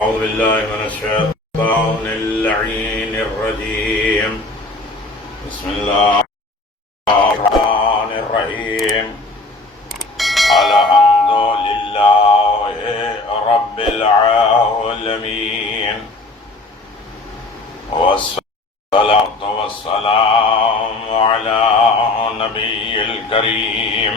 أعوذ بالله من الشيطان اللعين الرجيم. بسم الله الرحمن الرحيم. الحمد لله رب العالمين، والصلاة والسلام على نبي الكريم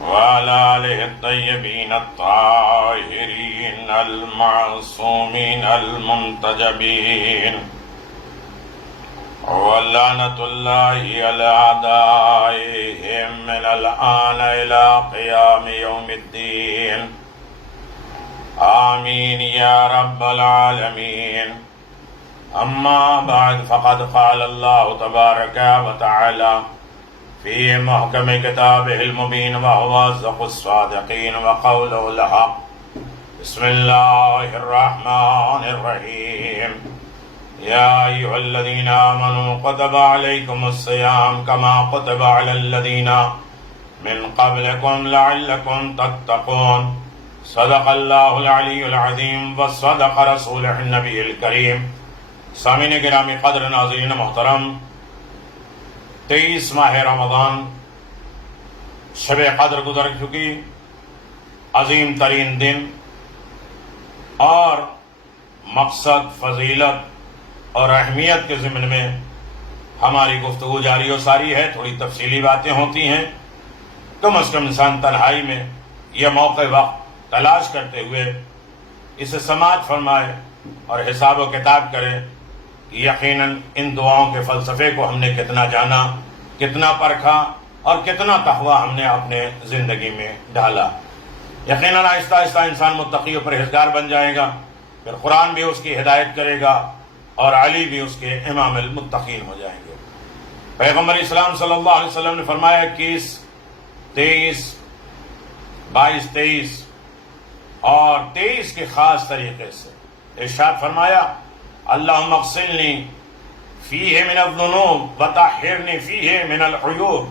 وعلى آله الطيبين الطاهرين المعصومين المنتجبين، ولعنة الله على أعدائهم من الآن إلى قيام يوم الدين. آمين يا رب العالمين. أما بعد، فقد قال الله تبارك وتعالى في محكم كتابه المبين وهو أصدق الصادقين وقوله الحق. بسم الله الرحمن الرحيم. يا أيها الذين آمنوا كتب عليكم الصيام كما كتب على الذين من قبلكم لعلكم تتقون. صدق الله العلي العظيم وصدق رسوله النبي الكريم. سامعین گرامی قدر ناظرین محترم، 23 ماہ رمضان شب قدر گزر چکی، عظیم ترین دن، اور مقصد، فضیلت اور اہمیت کے ضمن میں ہماری گفتگو جاری و ساری ہے۔ تھوڑی تفصیلی باتیں ہوتی ہیں، کم از کم انسان تنہائی میں یہ موقع وقت تلاش کرتے ہوئے اسے سماعت فرمائے اور حساب و کتاب کرے۔ یقیناً ان دعاؤں کے فلسفے کو ہم نے کتنا جانا، کتنا پرکھا اور کتنا تقویٰ ہم نے اپنے زندگی میں ڈالا۔ یقیناً آہستہ آہستہ انسان متقی و پرہیزگار بن جائے گا، پھر قرآن بھی اس کی ہدایت کرے گا اور علی بھی اس کے امام المتقین ہو جائیں گے۔ پیغمبر اسلام صلی اللہ علیہ وسلم نے فرمایا 21، 23، 22، 23 اور 23 کے خاص طریقے سے ارشاد فرمایا: اللہم اغسلنی فیہ من الذنوب وطہرنی فیہ من العیوب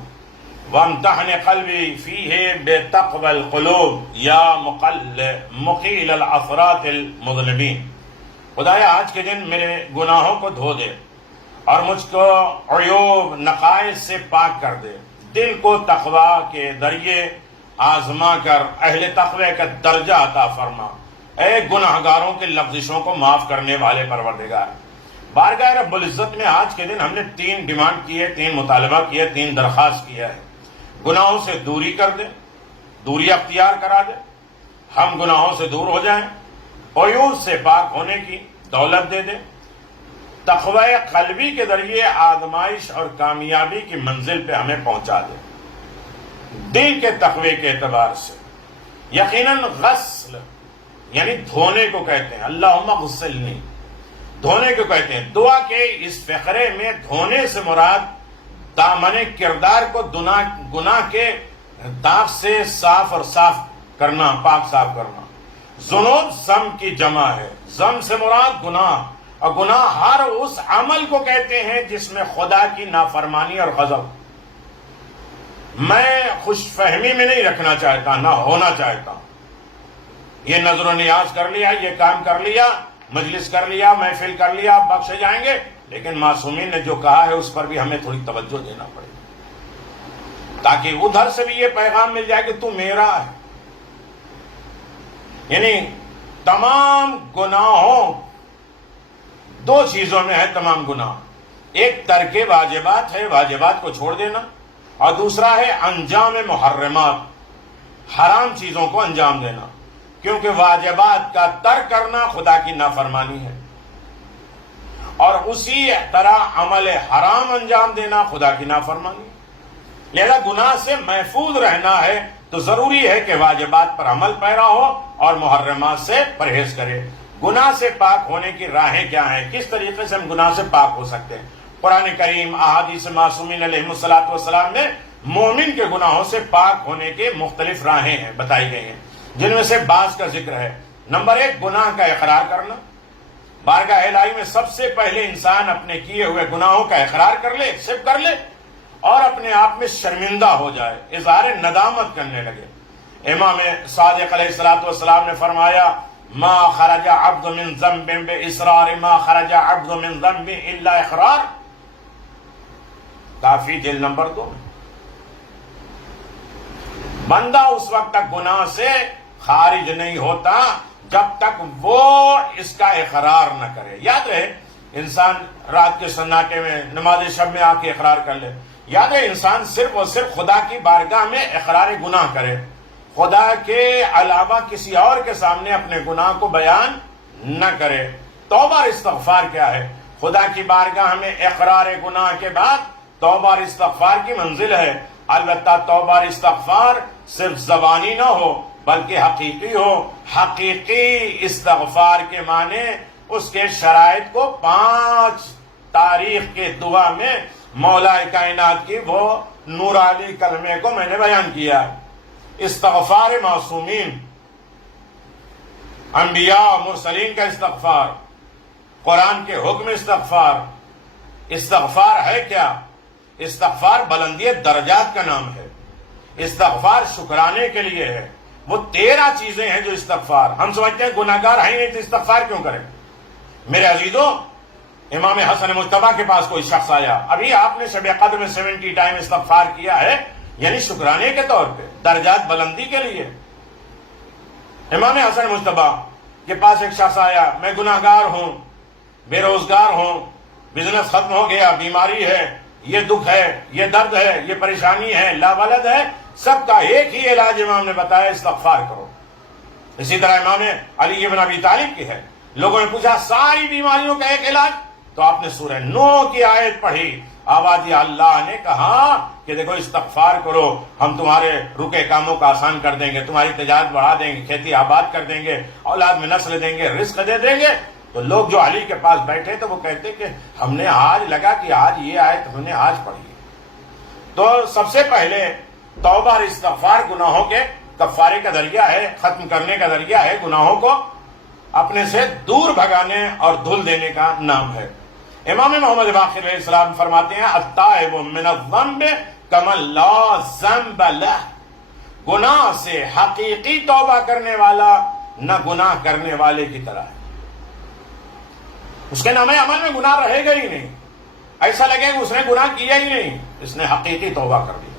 وامتحن قلبی فیہ بتقوی القلوب یا مقیل العثرات المذنبین۔ خدایا آج کے دن میرے گناہوں کو دھو دے اور مجھ کو عیوب، نقائص سے پاک کر دے، دل کو تقوی کے ذریعے آزما کر اہل تقوی کا درجہ عطا فرما۔ اے گناہگاروں کے لغزشوں کو معاف کرنے والے پروردگار، بارگاہ رب العزت میں آج کے دن ہم نے 3 ڈیمانڈ کی ہے، 3 مطالبہ کیا ہے، 3 درخواست کیا ہے۔ گناہوں سے دوری کر دے، دوری اختیار کرا دے، ہم گناہوں سے دور ہو جائیں، عیوب سے پاک ہونے کی دولت دے دے، تقوی قلبی کے ذریعے آزمائش اور کامیابی کی منزل پہ ہمیں پہنچا دے۔ دل کے تقوی کے اعتبار سے یقیناً غسل یعنی دھونے کو کہتے ہیں، اللہم اغسلنی دھونے کو کہتے ہیں۔ دعا کے اس فقرے میں دھونے سے مراد دامن کردار کو گناہ کے داغ سے صاف اور صاف کرنا، پاک صاف کرنا۔ ذنوب زم کی جمع ہے، زم سے مراد گناہ، اور گناہ ہر اس عمل کو کہتے ہیں جس میں خدا کی نافرمانی اور غضب میں خوش فہمی میں نہیں رکھنا چاہتا، نہ ہونا چاہتا۔ یہ نظر و نیاز کر لیا، یہ کام کر لیا، مجلس کر لیا، محفل کر لیا، آپ بخشے جائیں گے، لیکن معصومین نے جو کہا ہے اس پر بھی ہمیں تھوڑی توجہ دینا پڑے گی، تاکہ ادھر سے بھی یہ پیغام مل جائے کہ تو میرا ہے۔ یعنی تمام گناہوں 2 چیزوں میں ہے تمام گناہ، ایک ترک واجبات ہے، واجبات کو چھوڑ دینا، اور دوسرا ہے انجام محرمات، حرام چیزوں کو انجام دینا، کیونکہ واجبات کا ترک کرنا خدا کی نافرمانی ہے، اور اسی طرح عمل حرام انجام دینا خدا کی نافرمانی ہے۔ لہذا گناہ سے محفوظ رہنا ہے تو ضروری ہے کہ واجبات پر عمل پیرا ہو اور محرمات سے پرہیز کرے۔ گناہ سے پاک ہونے کی راہیں کیا ہیں؟ کس طریقے سے ہم گناہ سے پاک ہو سکتے ہیں؟ قرآن کریم، احادیث معصومین علیہم السلام نے مومن کے گناہوں سے پاک ہونے کے مختلف راہیں ہیں بتائی گئی ہیں، جن میں سے بعض کا ذکر ہے۔ نمبر 1، گناہ کا اقرار کرنا۔ بارگاہ الہی میں سب سے پہلے انسان اپنے کیے ہوئے گناہوں کا اقرار کر لے، ایکسپٹ کر لے، اور اپنے آپ میں شرمندہ ہو جائے، اظہار ندامت کرنے لگے۔ امام صادق علیہ السلام نے فرمایا ما خرج عبد من ذنب بإصرار ما خرج عبد من ذنب الا اقرار، کافی دل نمبر 2 میں. بندہ اس وقت تک گناہ سے خارج نہیں ہوتا جب تک وہ اس کا اقرار نہ کرے. یاد رہے انسان رات کے سناٹے میں نماز شب میں آ کے اقرار کر لے. یاد ہے انسان صرف اور صرف خدا کی بارگاہ میں اقرار گناہ کرے، خدا کے علاوہ کسی اور کے سامنے اپنے گناہ کو بیان نہ کرے. توبہ اور استغفار کیا ہے؟ خدا کی بارگاہ میں اقرار گناہ کے بعد توبہ اور استغفار کی منزل ہے. البتہ توبہ اور استغفار صرف زبانی نہ ہو بلکہ حقیقی ہو. حقیقی استغفار کے معنی اس کے شرائط کو 5 تاریخ کے دعا میں مولا کائنات کی وہ نورانی کلمے کو میں نے بیان کیا. استغفار معصومین، انبیاء و مرسلین کا استغفار، قرآن کے حکم استغفار. استغفار ہے کیا؟ استغفار بلندی درجات کا نام ہے. استغفار شکرانے کے لیے ہے. وہ 13 چیزیں ہیں جو استغفار. ہم سمجھتے ہیں گناہگار ہیں نہیں تو استغفار کیوں کریں؟ میرے عزیزوں، امام حسن مجتبیٰ کے پاس کوئی شخص آیا، ابھی آپ نے شب قدر میں 70 ٹائم استغفار کیا ہے، یعنی شکرانے کے طور پہ، درجات بلندی کے لیے. امام حسن مجتبیٰ کے پاس ایک شخص آیا، میں گناہگار ہوں، بے روزگار ہوں، بزنس ختم ہو گیا، بیماری ہے، یہ دکھ ہے، یہ درد ہے، یہ پریشانی ہے، لا ولد ہے. سب کا ایک ہی علاج امام نے بتایا، استغفار کرو. اسی طرح امام علی بن ابی طالب کی ہے. لوگوں نے پوچھا ساری بیماریوں کا ایک علاج؟ تو آپ نے سورہ نوح کی آیت پڑھی. آواز اللہ نے کہا کہ دیکھو استغفار کرو، ہم تمہارے رکے کاموں کا آسان کر دیں گے، تمہاری تجارت بڑھا دیں گے، کھیتی آباد کر دیں گے، اولاد میں نسل دیں گے، رزق دے دیں گے. تو لوگ جو علی کے پاس بیٹھے تو وہ کہتے کہ ہم نے آج لگا کہ آج یہ آیت ہم نے آج پڑھی. تو سب سے پہلے توبہ اور استغفار گناہوں کے کفارے کا ذریعہ ہے، ختم کرنے کا ذریعہ ہے، گناہوں کو اپنے سے دور بھگانے اور دھل دینے کا نام ہے. امام محمد باقر علیہ السلام فرماتے ہیں التائب من الذنب کمن لا ذنب لہ. گناہ سے حقیقی توبہ کرنے والا نہ گناہ کرنے والے کی طرح ہے. اس کے نام عمل میں گناہ رہے گا ہی نہیں، ایسا لگے کہ اس نے گناہ کیا ہی نہیں، اس نے حقیقی توبہ کر دی.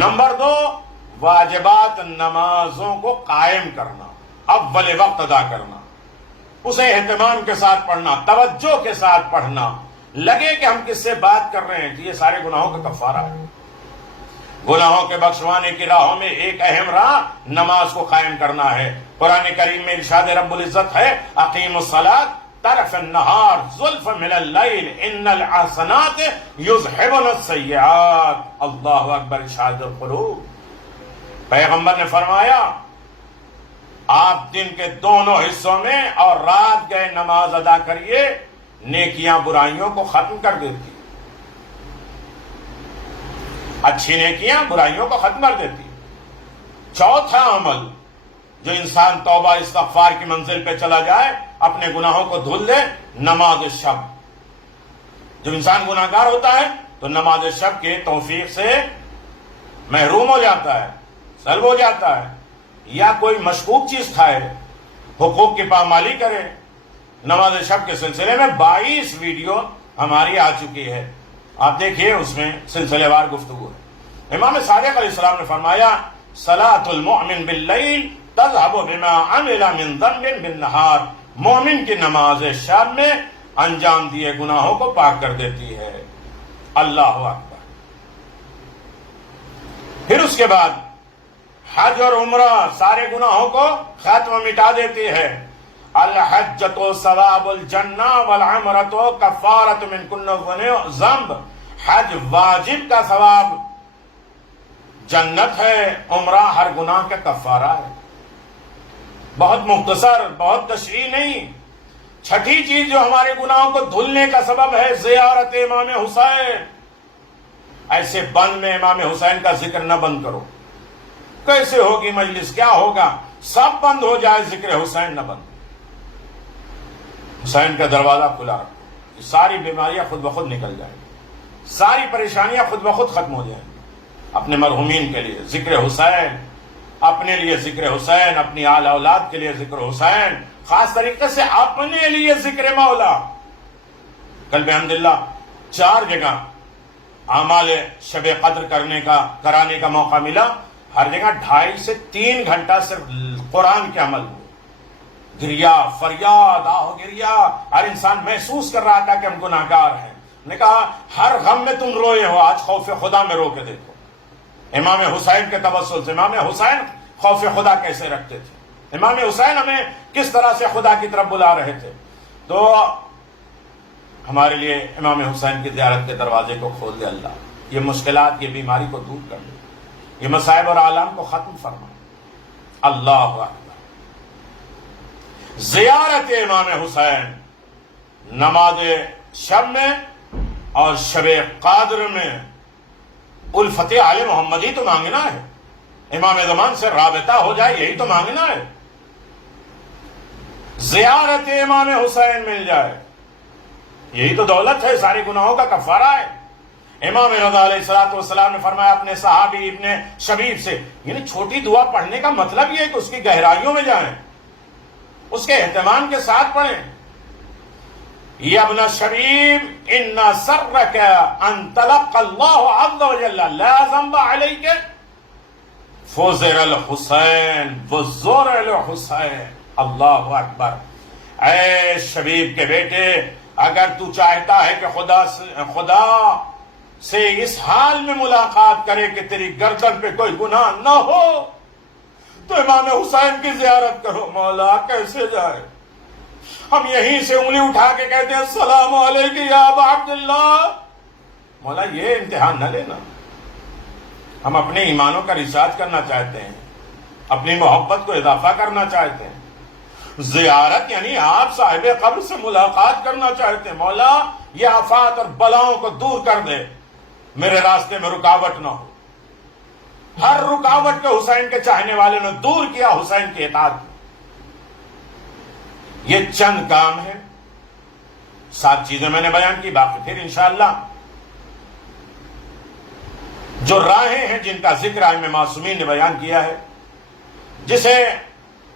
نمبر 2، واجبات نمازوں کو قائم کرنا، اول وقت ادا کرنا، اسے اہتمام کے ساتھ پڑھنا، توجہ کے ساتھ پڑھنا، لگے کہ ہم کس سے بات کر رہے ہیں. یہ سارے گناہوں کا کفارہ ہے. گناہوں کے بخشوانے کی راہوں میں ایک اہم راہ نماز کو قائم کرنا ہے. قرآن کریم میں ارشاد رب العزت ہے اقیموا الصلاۃ طرف النہار زلفا من اللیل ان الحسنات یذہبن السیئات. اللہ اکبر، ارشاد القلوب. پیغمبر نے فرمایا آپ دن کے دونوں حصوں میں اور رات گئے نماز ادا کریے، نیکیاں برائیوں کو ختم کر دیتی. اچھی نیکیاں برائیوں کو ختم کر دیتی. چوتھا عمل جو انسان توبہ استغفار کی منزل پہ چلا جائے، اپنے گناہوں کو دھل دے، نماز شب. جب انسان گناہگار ہوتا ہے تو نماز شب کے توفیق سے محروم ہو جاتا ہے، سلب ہو جاتا ہے، یا کوئی مشکوک چیز کھائے، حقوق کی پامالی کرے. نماز شب کے سلسلے میں 22 ویڈیو ہماری آ چکی ہے، آپ دیکھیے، اس میں سلسلے وار گفتگو ہے. امام صادق علیہ السلام نے فرمایا صلاۃ المؤمن باللیل تذهب بما عمل من ذنب بالنہار. مومن کی نماز شب میں انجام دیے گناہوں کو پاک کر دیتی ہے. اللہ اکبر. پھر اس کے بعد حج اور عمرہ سارے گناہوں کو ختم مٹا دیتی ہے. الحجۃ ثواب الجنہ والعمرۃ کفارۃ من کل ذنب. حج واجب کا ثواب جنت ہے، عمرہ ہر گناہ کا کفارہ ہے. بہت مختصر، بہت تشریح نہیں. چھٹی چیز جو ہمارے گناہوں کو دھلنے کا سبب ہے زیارت امام حسین. ایسے بند میں امام حسین کا ذکر نہ بند کرو. کیسے ہوگی مجلس، کیا ہوگا، سب بند ہو جائے، ذکر حسین نہ بند. حسین کا دروازہ کھلا رکھو، ساری بیماریاں خود بخود نکل جائیں گی، ساری پریشانیاں خود بخود ختم ہو جائیں گی. اپنے مرحومین کے لیے ذکر حسین اپنے لیے ذکر حسین، اپنی آل اولاد کے لیے ذکر حسین، خاص طریقے سے اپنے لیے ذکر مولا۔ کل بحمدللہ 4 جگہ اعمال شب قدر کرانے کا موقع ملا، ہر جگہ 2.5 سے 3 گھنٹہ صرف قرآن کے عمل ہوئے۔ گریا، فریاد، آہ گریا، ہر انسان محسوس کر رہا تھا کہ ہم گناہگار ہیں۔ نے کہا ہر غم میں تم روئے ہو، آج خوف خدا میں رو کے دیکھو۔ امام حسین کے توسل سے، امام حسین خوف خدا کیسے رکھتے تھے، امام حسین ہمیں کس طرح سے خدا کی طرف بلا رہے تھے۔ تو ہمارے لیے امام حسین کی زیارت کے دروازے کو کھول دے اللہ، یہ مشکلات، یہ بیماری کو دور کر دے، یہ مصائب اور آلام کو ختم فرما۔ اللہ اکبر۔ زیارت امام حسین نماز شب میں اور شب قدر میں الفت آل محمدی تو مانگنا ہے، امام زمان سے رابطہ ہو جائے، یہی تو مانگنا ہے، زیارت امام حسین مل جائے، یہی تو دولت ہے، سارے گناہوں کا کفارہ ہے۔ امام رضا علیہ السلام نے فرمایا اپنے صحابی ابن شبیب سے، یعنی چھوٹی دعا پڑھنے کا مطلب یہ ہے کہ اس کی گہرائیوں میں جائیں، اس کے اہتمام کے ساتھ پڑھیں۔ یا ابن شبیب ان سرک ان تلقى اللہ عز وجل لا ذنب علیک فزر الحسین وزور الحسین۔ اللہ اکبر۔ اے شبیب کے بیٹے، اگر تو چاہتا ہے کہ خدا سے اس حال میں ملاقات کرے کہ تیری گردن پہ کوئی گناہ نہ ہو تو امام حسین کی زیارت کرو۔ مولا کیسے جائے؟ ہم یہیں سے انگلی اٹھا کے کہتے ہیں السلام علیکم یا ابا عبداللہ۔ مولا یہ امتحان نہ لینا، ہم اپنے ایمانوں کا ریچارج کرنا چاہتے ہیں، اپنی محبت کو اضافہ کرنا چاہتے ہیں۔ زیارت یعنی آپ صاحب قبر سے ملاقات کرنا چاہتے ہیں، مولا یہ آفات اور بلاؤں کو دور کر دے، میرے راستے میں رکاوٹ نہ ہو۔ ہر رکاوٹ کو حسین کے چاہنے والے نے دور کیا، حسین کی اطاعت میں۔ یہ چند کام ہیں، 7 چیزیں میں نے بیان کی، باقی پھر انشاءاللہ جو راہیں ہیں جن کا ذکر ائمہ معصومین نے بیان کیا ہے۔ جسے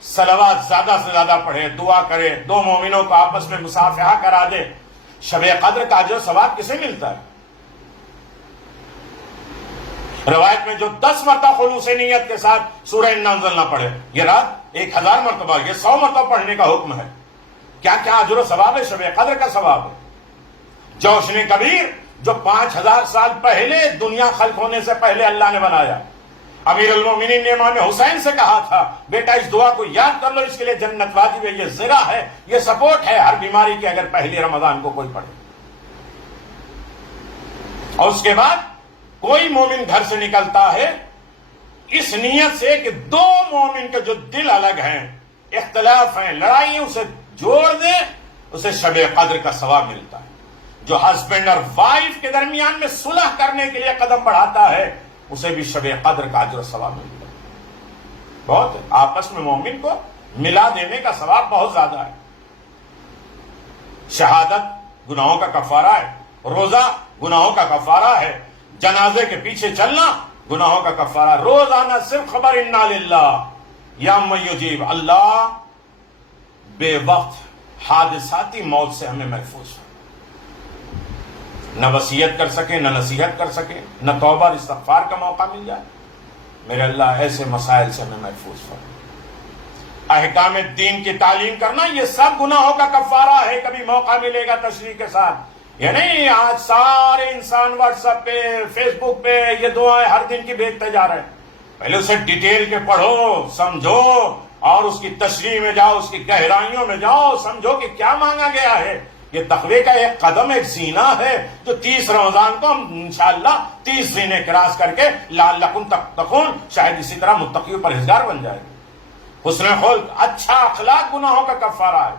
صلوات زیادہ سے زیادہ پڑھے، دعا کرے، 2 مومنوں کو آپس میں مصافحہ کرا دے، شب قدر کا اجر و ثواب کسے ملتا ہے؟ روایت میں جو 10 مرتبہ خلوص نیت کے ساتھ سورہ انا انزلنا پڑھے، یہ رات 1000 مرتبہ، یہ 100 مرتبہ پڑھنے کا حکم ہے۔ کیا کیا اجر و ثواب ہے، شب قدر کا ثواب ہے۔ جوشن کبیر جو 5000 سال پہلے دنیا خلق ہونے سے پہلے اللہ نے بنایا، امیر المومنین نے امام حسین سے کہا تھا بیٹا اس دعا کو یاد کر لو، اس کے لیے جنت واجب ہے، یہ زرہ ہے، یہ سپورٹ ہے ہر بیماری کے اگر پہلی رمضان کو کوئی پڑھے۔ اور اس کے بعد کوئی مومن گھر سے نکلتا ہے اس نیت سے کہ 2 مومن کے جو دل الگ ہیں، اختلاف ہیں، لڑائی ہیں، اسے جوڑ دے، اسے شب قدر کا ثواب ملتا ہے۔ جو ہسبینڈ اور وائف کے درمیان میں صلح کرنے کے لیے قدم بڑھاتا ہے اسے بھی شب قدر کا اجر و ثواب ملتا ہے۔ بہت ہے، آپس میں مومن کو ملا دینے کا ثواب بہت زیادہ ہے۔ شہادت گناہوں کا کفارہ ہے، روزہ گناہوں کا کفارہ ہے، جنازے کے پیچھے چلنا گناہوں کا کفارہ۔ روزانہ صرف خبر انا للہ یا من یجیب، اللہ بے وقت حادثاتی موت سے ہمیں محفوظ ہے، نہ وصیت کر سکے، نہ نصیحت کر سکے، نہ توبہ اور استغفار کا موقع مل جائے۔ میرے اللہ ایسے مسائل سے ہمیں محفوظ فرما۔ احکام دین کی تعلیم کرنا یہ سب گناہوں کا کفارہ ہے۔ کبھی موقع ملے گا تشریح کے ساتھ، یہ نہیں آج سارے انسان واٹس ایپ پہ، فیس بک پہ یہ دعائیں ہر دن کی بھیجتے جا رہے ہیں۔ پہلے اسے ڈیٹیل کے پڑھو، سمجھو، اور اس کی تشریح میں جاؤ، اس کی گہرائیوں میں جاؤ، سمجھو کہ کیا مانگا گیا ہے۔ یہ تقوی کا ایک قدم، ایک زینہ ہے جو 30 رمضان کو ہم انشاءاللہ 30 زینے کراس کر کے لعلکم تتقون، شاید اسی طرح متقی و پرہیزگار بن جائے گا۔ حسن خلق، اچھا اخلاق گناہوں کا کفارہ ہے۔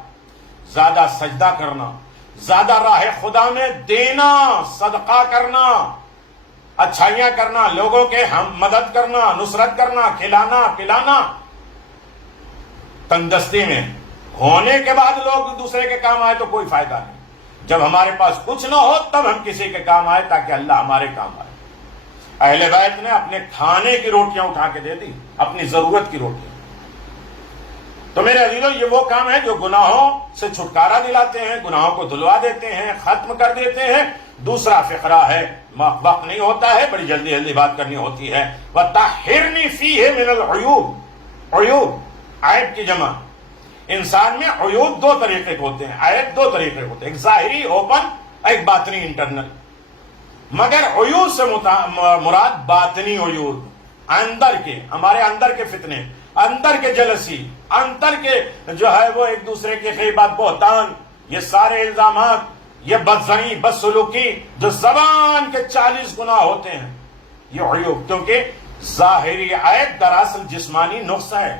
زیادہ سجدہ کرنا، زیادہ راہ خدا میں دینا، صدقہ کرنا، اچھائیاں کرنا، لوگوں کے ہم مدد کرنا، نصرت کرنا، کھلانا پلانا۔ تندرستی میں ہونے کے بعد لوگ دوسرے کے کام آئے تو کوئی فائدہ نہیں، جب ہمارے پاس کچھ نہ ہو تب ہم کسی کے کام آئے تاکہ اللہ ہمارے کام آئے۔ اہل بیت نے اپنے کھانے کی روٹیاں اٹھا کے دے دی، اپنی ضرورت کی روٹیاں۔ تو میرے عزیزوں، یہ وہ کام ہے جو گناہوں سے چھٹکارا دلاتے ہیں، گناہوں کو دھلوا دیتے ہیں، ختم کر دیتے ہیں۔ دوسرا فقرہ ہے، وقت نہیں ہوتا ہے، بڑی جلدی جلدی بات کرنی ہوتی ہے، وَطَهِّرْنِي فِيهِ مِنَ الْعُيُوبِ۔ عیوب، عیب کی جمع۔ انسان میں عیوب دو طریقے کے ہوتے ہیں، عیب دو طریقے کے ہوتے ہیں، ایک ظاہری اوپن، ایک باطنی انٹرنل۔ مگر عیوب سے مراد باطنی عیوب، اندر کے، ہمارے اندر کے فتنے، اندر کے جلسی، اندر کے جو ہے وہ ایک دوسرے کے غیبت، بہتان، یہ سارے الزامات، یہ بدزنی، بدسلوکی جو زبان کے 40 گناہ ہوتے ہیں، یہ عیوب۔ کیونکہ ظاہری عیب دراصل جسمانی نقص ہے،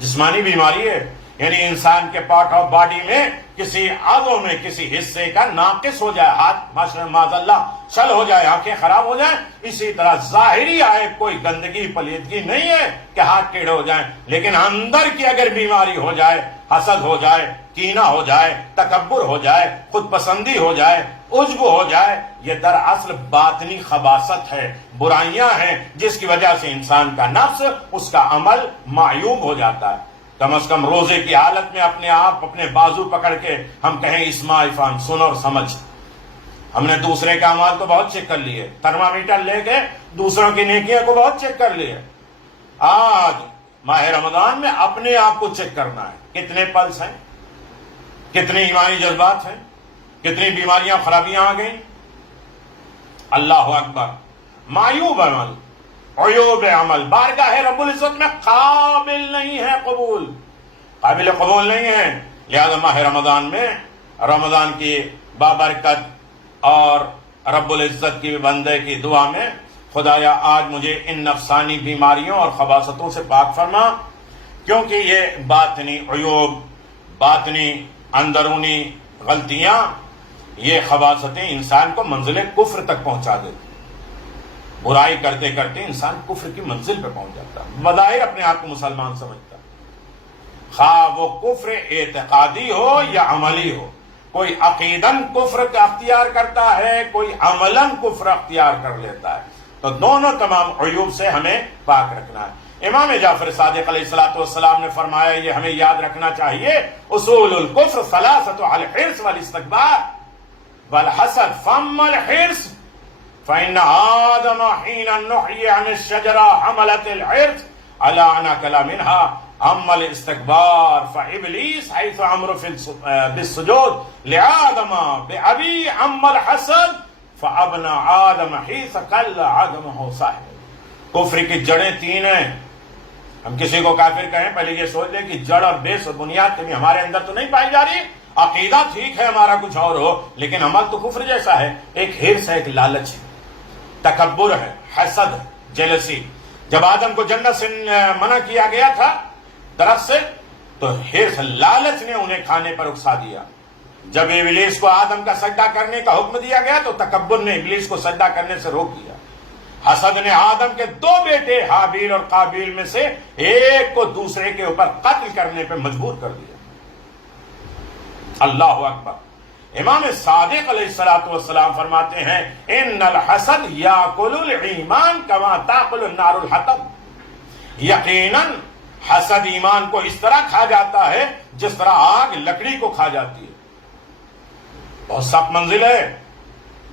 جسمانی بیماری ہے، یعنی انسان کے پارٹ آف باڈی میں کسی عضو میں کسی حصے کا ناقص ہو جائے، ہاتھ معاذ اللہ شل ہو جائے، آنکھیں خراب ہو جائیں، اسی طرح ظاہری عیب کوئی گندگی پلیدگی نہیں ہے کہ ہاتھ ٹیڑھے ہو جائیں، لیکن اندر کی اگر بیماری ہو جائے، حسد ہو جائے، کینہ ہو جائے، تکبر ہو جائے، خود پسندی ہو جائے، عجب ہو جائے، یہ دراصل باطنی خباثت ہے، برائیاں ہیں، جس کی وجہ سے انسان کا نفس، اس کا عمل معیوب ہو جاتا ہے۔ کم از کم روزے کی حالت میں اپنے آپ، اپنے بازو پکڑ کے ہم کہیں اسمع افہم، سن اور سمجھ۔ ہم نے دوسرے کے اعمال تو بہت چیک کر لیے، تھرمامیٹر لے کے دوسروں کی نیکیاں کو بہت چیک کر لیے، آج ماہ رمضان میں اپنے آپ کو چیک کرنا ہے، کتنے پلس ہیں، کتنے ایمانی جذبات ہیں، کتنی بیماریاں خرابیاں آ گئیں۔ اللہ اکبر۔ معیوب عمل، عیوب عمل بارگاہ رب العزت میں قابل نہیں ہے، قابل قبول نہیں ہے۔ لہذا ماہ رمضان میں، رمضان کی بابرکت اور رب العزت کی بندے کی دعا میں، خدایا آج مجھے ان نفسانی بیماریوں اور خباثتوں سے پاک فرما، کیونکہ یہ باطنی عیوب، باطنی اندرونی غلطیاں، یہ خباثتیں انسان کو منزل کفر تک پہنچا دیتی، برائی کرتے کرتے انسان کفر کی منزل پہ پہنچ جاتا، بظاہر اپنے آپ کو مسلمان سمجھتا، خواہ وہ کفر اعتقادی ہو یا عملی ہو۔ کوئی عقیدن کفر اختیار کرتا ہے، کوئی عملاً کفر اختیار کر لیتا ہے، تو دونوں تمام عیوب سے ہمیں پاک رکھنا ہے۔ امام جعفر صادق علیہ السلام نے فرمایا، یہ ہمیں یاد رکھنا چاہیے، اصول الکفر ثلاثۃ الحرص والاستکبار والحسد فاما الحرص فإن آدم حين نحي عن الشجرة حملت الحرص على أن أكل منها، أما الاستكبار فإبليس حيث أمر بالسجود لآدم بأبي، أما الحسد فأبنى آدم حيث كل عدمه صاحب۔ کفر کی جڑیں تین ہیں۔ ہم کسی کو کافر کہیں، پہلے یہ سوچ لیں کہ جڑ اور بیس اور بنیاد کبھی ہمارے اندر تو نہیں پائی جا رہی، عقیدہ ٹھیک ہے ہمارا کچھ اور ہو، لیکن عمل تو کفر جیسا ہے۔ ایک حرص ہے، ایک لالچ ہے، تکبر ہے، حسد ہے، جیلسی۔ جب آدم کو جنت سے منع کیا گیا تھا درخت سے، تو حرص، لالچ نے انہیں کھانے پر اکسا دیا۔ جب ابلیس کو آدم کا سجدہ کرنے کا حکم دیا گیا تو تکبر نے ابلیس کو سجدہ کرنے سے روک دیا۔ حسد نے آدم کے دو بیٹے حابیل اور قابیل میں سے ایک کو دوسرے کے اوپر قتل کرنے پہ مجبور کر دیا۔ اللہ اکبر۔ امام صادق علیہ السلام فرماتے ہیں، ان الحسد یاکل الایمان کما تاکل النار الحطب۔ یقیناً حسد ایمان کو اس طرح کھا جاتا ہے جس طرح آگ لکڑی کو کھا جاتی ہے۔ بہت سخت منزل ہے۔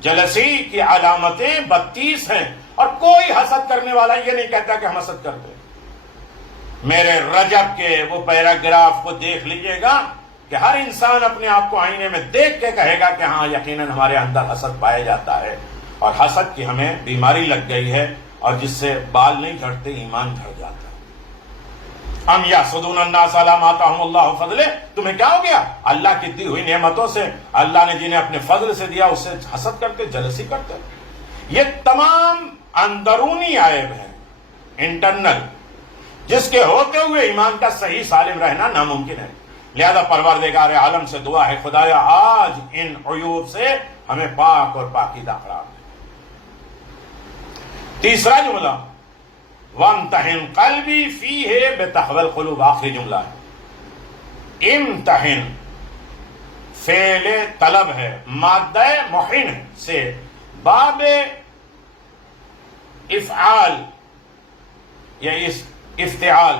جلسی کی علامتیں 32 ہیں، اور کوئی حسد کرنے والا یہ نہیں کہتا کہ ہم حسد کرتے۔ میرے رجب کے وہ پیراگراف کو دیکھ لیجئے گا کہ ہر انسان اپنے آپ کو آئینے میں دیکھ کے کہے گا کہ ہاں یقیناً ہمارے اندر حسد پایا جاتا ہے، اور حسد کی ہمیں بیماری لگ گئی ہے، اور جس سے بال نہیں جھڑتے، ایمان جھڑ جاتا ہے۔ ام یحسدون الناس علی ما آتاہم اللہ فضلہ، تمہیں کیا ہو گیا؟ اللہ کی دی ہوئی نعمتوں سے، اللہ نے جنہیں اپنے فضل سے دیا اس سے حسد کرتے، جلسی کرتے۔ یہ تمام اندرونی عیب ہیں، انٹرنل، جس کے ہوتے ہوئے ایمان کا صحیح سالم رہنا ناممکن ہے۔ لہذا پروردگار عالم سے دعا ہے، خدایا آج ان عیوب سے ہمیں پاک اور پاکیزہ قرار دے۔ تیسرا جملہ، وامتحن قلبی فیہ بتقوی القلوب، آخری جملہ ہے۔ امتحن فعل طلب ہے، مادہ محن سے باب افعال یا افتعال،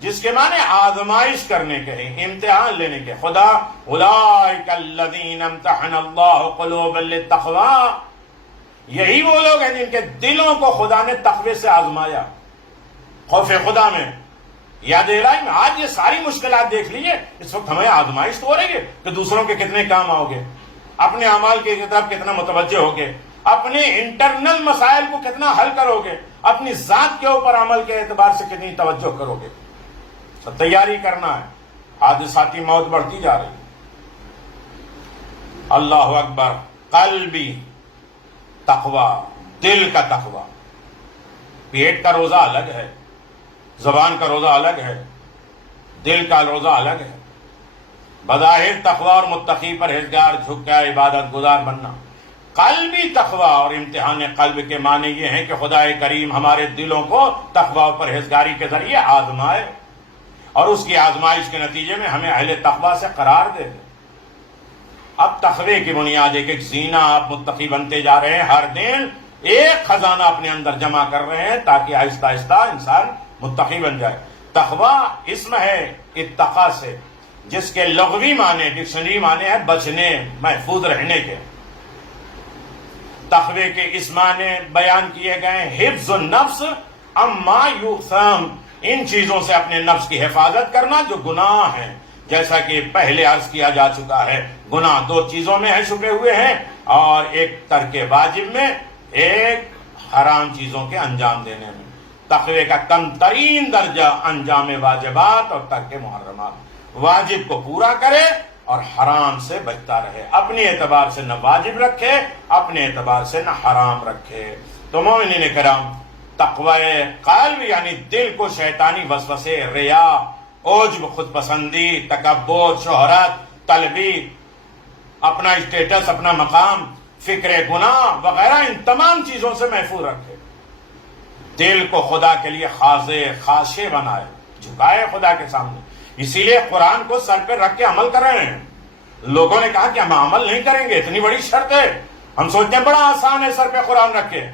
جس کے معنی آزمائش کرنے کے ہیں، امتحان لینے کے. خدا اولئک الذین امتحن اللہ قلوبا للتقوی، یہی وہ لوگ ہیں جن کے دلوں کو خدا نے تقوی سے آزمایا، خوف خدا میں. یاد الہی میں آج یہ ساری مشکلات دیکھ لیجئے، اس وقت ہمیں آزمائش تو ہو رہی ہے کہ دوسروں کے کتنے کام آؤ گے، اپنے اعمال کی طرف کتنا متوجہ ہوگے، اپنے انٹرنل مسائل کو کتنا حل کرو گے، اپنی ذات کے اوپر عمل کے اعتبار سے کتنی توجہ کرو گے. سب تیاری کرنا ہے. حادثاتی موت بڑھتی جا رہی. اللہ اکبر. قلبی تقوی، دل کا تقوی. پیٹ کا روزہ الگ ہے، زبان کا روزہ الگ ہے، دل کا روزہ الگ ہے. بظاہر تقوی اور متقی پرہیزگار جھک گیا عبادت گزار بننا. قلبی تقوی اور امتحان قلب کے معنی یہ ہیں کہ خدا کریم ہمارے دلوں کو تقوی اور پرہیزگاری کے ذریعے آزمائے اور اس کی آزمائش کے نتیجے میں ہمیں اہل تقوی سے قرار دے دے. اب تقوی کی بنیاد ایک زینہ آپ متقی بنتے جا رہے ہیں، ہر دن ایک خزانہ اپنے اندر جمع کر رہے ہیں تاکہ آہستہ آہستہ انسان متقی بن جائے. تقوی اسم ہے اتقا سے، جس کے لغوی معنی ڈکشنری معنی ہے بچنے، محفوظ رہنے کے. تقوی کے اس معنی بیان کیے گئے حفظ النفس اما یؤثم، ان چیزوں سے اپنے نفس کی حفاظت کرنا جو گناہ ہیں. جیسا کہ پہلے عرض کیا جا چکا ہے، گناہ دو چیزوں میں ہیں چھپے ہوئے ہیں، اور ایک ترک واجب میں، ایک حرام چیزوں کے انجام دینے میں. تقوی کا کم ترین درجہ انجام واجبات اور ترک محرمات. واجب کو پورا کرے اور حرام سے بچتا رہے، اپنے اعتبار سے نہ واجب رکھے، اپنے اعتبار سے نہ حرام رکھے. تو مومنین کرام، تقوی قلب یعنی دل کو شیطانی وسوسے، ریا، عجب، خود پسندی، تکبر، شہرت طلبی، اپنا اسٹیٹس، اپنا مقام، فکر گناہ وغیرہ، ان تمام چیزوں سے محفوظ رکھے. دل کو خدا کے لیے خاضع، خاشع بنائے، جھکائے خدا کے سامنے. اسی لیے قرآن کو سر پہ رکھ کے عمل کر رہے ہیں. لوگوں نے کہا کہ ہم عمل نہیں کریں گے، اتنی بڑی شرط ہے. ہم سوچتے ہیں بڑا آسان ہے سر پہ قرآن رکھ کے.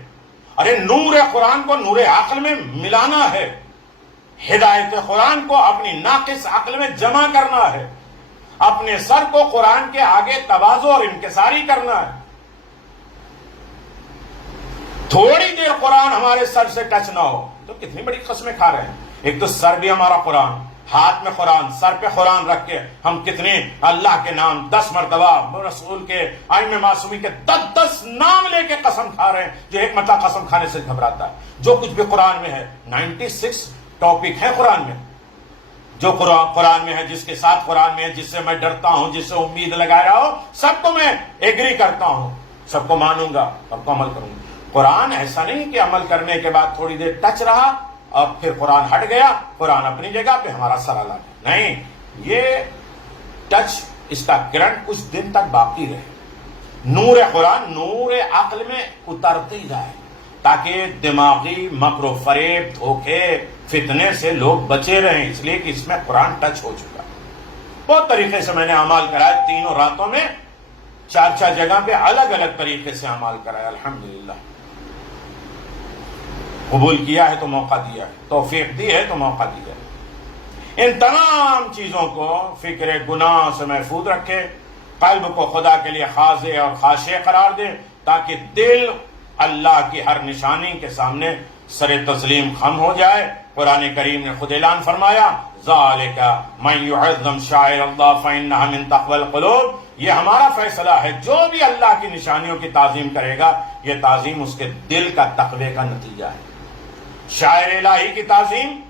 ارے نور قرآن کو نور عقل میں ملانا ہے، ہدایت قرآن کو اپنی ناقص عقل میں جمع کرنا ہے، اپنے سر کو قرآن کے آگے تواضع اور انکساری کرنا ہے. تھوڑی دیر قرآن ہمارے سر سے ٹچ نہ ہو تو کتنی بڑی قسمیں کھا رہے ہیں. ایک تو سر بھی ہمارا قرآن، ہاتھ میں قرآن، سر پہ قرآن رکھ کے ہم کتنے اللہ کے نام 10 مرتبہ، رسول کے، ائمہ معصومین کے 10 نام لے کے قسم کھا رہے ہیں. جو ایک مرتبہ قسم کھانے سے گھبراتا ہے. جو کچھ بھی قرآن میں ہے، 96 ٹاپک ہے قرآن میں، جو قرآن میں ہے، جس کے ساتھ قرآن میں ہے، جس سے میں ڈرتا ہوں، جس سے امید لگایا ہو، سب کو میں ایگری کرتا ہوں، سب کو مانوں گا، سب کو عمل کروں گا. قرآن ایسا نہیں کہ عمل کرنے کے بعد تھوڑی دیر ٹچ رہا اور پھر قرآن ہٹ گیا، قرآن اپنی جگہ پہ ہمارا سر الگ. نہیں، یہ ٹچ، اس کا گرنٹ کچھ دن تک باقی رہے. نور قرآن نور عقل میں اترتی جائے تاکہ دماغی مکر و فریب، دھوکے، فتنے سے لوگ بچے رہیں. اس لیے کہ اس میں قرآن ٹچ ہو چکا. بہت طریقے سے میں نے اعمال کرائے، تینوں راتوں میں 4 جگہ پہ الگ الگ طریقے سے اعمال کرائے. الحمدللہ قبول کیا ہے تو موقع دیا ہے، توفیق دی ہے تو موقع دیا ہے. ان تمام چیزوں کو فکر گناہ سے محفوظ رکھے، قلب کو خدا کے لیے خاضع اور خاشع قرار دے تاکہ دل اللہ کی ہر نشانی کے سامنے سر تسلیم خم ہو جائے. قرآن کریم نے خود اعلان فرمایا، ذالک من یعظم شعائر اللہ فانھا من تقوی القلوب. یہ ہمارا فیصلہ ہے، جو بھی اللہ کی نشانیوں کی تعظیم کرے گا، یہ تعظیم اس کے دل کا تقوی کا نتیجہ ہے. شاعر الہی کی تعظیم،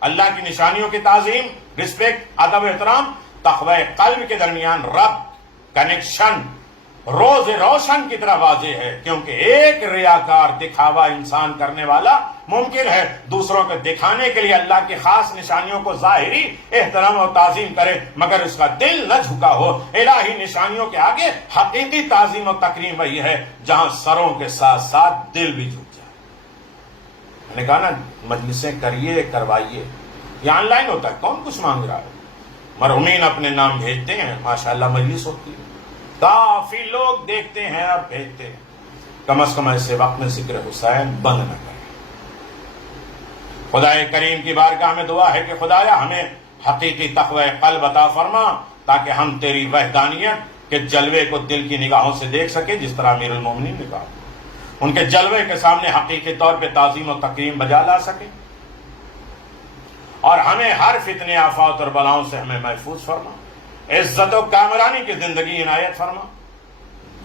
اللہ کی نشانیوں کی تعظیم، رسپیکٹ، ادب، احترام، تقوی قلب کے درمیان ربط، کنیکشن روز روشن کی طرح واضح ہے. کیونکہ ایک ریاکار، دکھاوا انسان کرنے والا ممکن ہے دوسروں کو دکھانے کے لیے اللہ کی خاص نشانیوں کو ظاہری احترام اور تعظیم کرے، مگر اس کا دل نہ جھکا ہو. الہی نشانیوں کے آگے حقیقی تعظیم اور تکریم وہی ہے جہاں سروں کے ساتھ ساتھ دل بھی جھک جائے. میں نے کہا نا، مجلسیں کریے، کروائیے. یہ آن لائن ہوتا ہے، کون کچھ مانگ رہا ہے؟ مرحومین اپنے نام بھیجتے ہیں، ماشاءاللہ مجلس ہوتی ہے، کافی لوگ دیکھتے ہیں اور بھیجتے ہیں. کم از کم ایسے وقت میں ذکر حسین بند نہ کریں. خدا کریم کی بارگاہ میں دعا ہے کہ خدایا ہمیں حقیقی تقوی قلب عطا فرما تاکہ ہم تیری وحدانیت کے جلوے کو دل کی نگاہوں سے دیکھ سکیں، جس طرح امیر المومنین نے کہا، ان کے جلوے کے سامنے حقیقی طور پہ تعظیم و تکریم بجا لا سکیں، اور ہمیں ہر فتنے آفات اور بلاؤں سے ہمیں محفوظ فرما، عزت و کامرانی کی زندگی عنایت فرما۔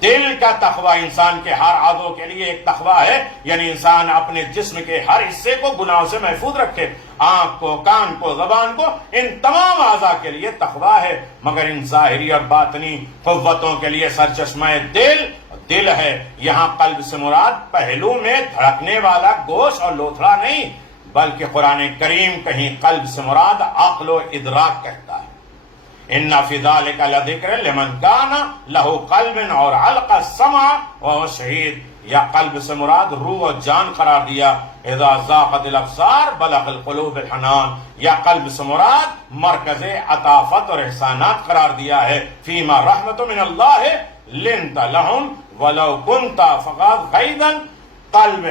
دل کا تقوی انسان کے ہر عضو کے لیے ایک تقوی ہے، یعنی انسان اپنے جسم کے ہر حصے کو گناہوں سے محفوظ رکھے، آنکھ کو، کان کو، زبان کو، ان تمام اعضاء کے لیے تقوی ہے، مگر ان ظاہری اور باطنی قوتوں کے لیے سرچشمہ دل ہے۔ یہاں قلب سے مراد پہلو میں دھڑکنے والا گوشت اور لوتھڑا نہیں، بلکہ قرآن کریم کہیں قلب سے مراد عقل و ادراک کہتا ہے۔ ان فی ذلک لذکر لمن کان لہ قلب اور علق السمع وهو شہید، یا قلب سے مراد روح و جان قرار دیا، اذا ذاقت الابصار بلغ القلوب الحنان، یا قلب سے مراد مرکز عطافت اور احسانات قرار دیا ہے، فیما رحمت من اللہ لنت لہم ولو کنت فقط غیظا قلب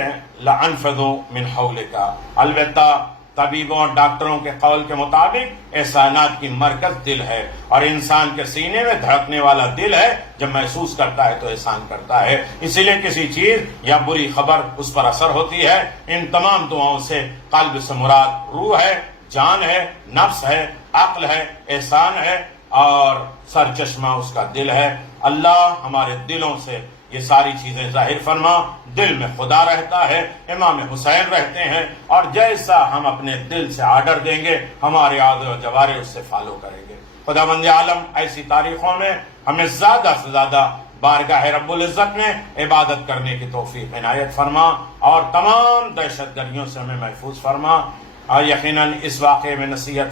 لانفضوا من حولک۔ البتہ طبیبوں اور ڈاکٹروں کے قول کے مطابق احسانات کی مرکز دل ہے، اور انسان کے سینے میں دھڑکنے والا دل ہے، جب محسوس کرتا ہے تو احسان کرتا ہے، اسی لیے کسی چیز یا بری خبر اس پر اثر ہوتی ہے۔ ان تمام دعاؤں سے قلب سے مراد روح ہے، جان ہے، نفس ہے، عقل ہے، احسان ہے، اور سرچشمہ اس کا دل ہے۔ اللہ ہمارے دلوں سے یہ ساری چیزیں ظاہر فرما۔ دل میں خدا رہتا ہے، امام حسین رہتے ہیں، اور جیسا ہم اپنے دل سے آرڈر دیں گے ہمارے اعضاء و جوارح اس سے فالو کریں گے۔ خداوند عالم ایسی تاریخوں میں ہمیں زیادہ سے زیادہ بارگاہ رب العزت میں عبادت کرنے کی توفیق عنایت فرما، اور تمام دہشت گردیوں سے ہمیں محفوظ فرما۔ اور یقیناً اس واقعے میں نصیحت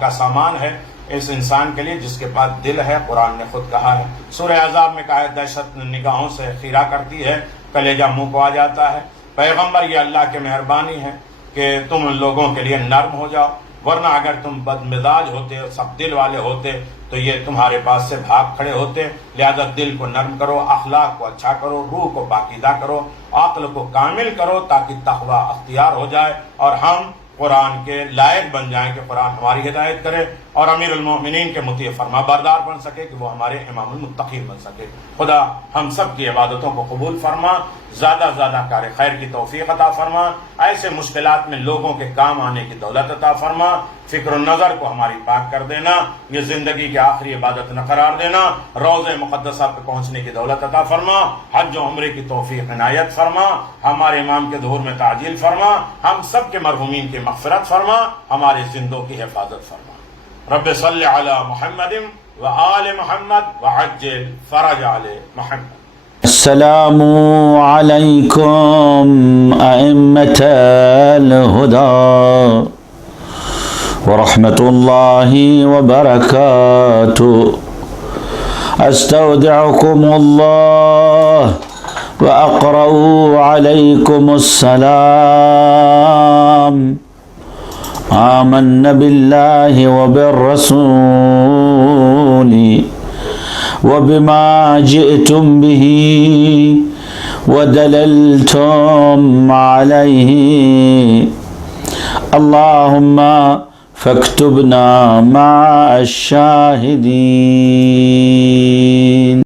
کا سامان ہے اس انسان کے لیے جس کے پاس دل ہے۔ قرآن نے خود کہا ہے، سورہ احزاب میں کہا ہے دہشت نگاہوں سے خیرہ کرتی ہے، کلیجہ منہ کو آ جاتا ہے۔ پیغمبر یہ اللہ کی مہربانی ہے کہ تم لوگوں کے لیے نرم ہو جاؤ، ورنہ اگر تم بد مزاج ہوتے اور سب دل والے ہوتے تو یہ تمہارے پاس سے بھاگ کھڑے ہوتے۔ لہذا دل کو نرم کرو، اخلاق کو اچھا کرو، روح کو پاکیزہ کرو، عقل کو کامل کرو تاکہ تقوی اختیار ہو جائے اور ہم قرآن کے لائق بن جائیں کہ قرآن ہماری ہدایت کرے، اور امیر المومنین کے مطیع فرما بردار بن سکے کہ وہ ہمارے امام المتقین بن سکے۔ خدا ہم سب کی عبادتوں کو قبول فرما، زیادہ زیادہ کار خیر کی توفیق عطا فرما، ایسے مشکلات میں لوگوں کے کام آنے کی دولت عطا فرما، فکر و نظر کو ہماری پاک کر دینا، یہ زندگی کی آخری عبادت نہ قرار دینا، روضہ مقدسہ پہ پہنچنے کی دولت عطا فرما، حج و عمرے کی توفیق عنایت فرما، ہمارے امام کے ظہور میں تعجیل فرما، ہم سب کے مرحومین کی مغفرت فرما، ہمارے زندوں کی حفاظت فرما۔ رب صلی علی محمد و آل محمد وعجل فرج آل محمد۔ السلام علیکم ائمة الہدی ورحمۃ اللہ وبرکاتہ۔ استودعکم اللہ واقرأ علیکم السلام۔ آمنا باللہ وبالرسول وبما جئتم به ودللتم عليه، اللهم فاكتبنا مع الشاهدين۔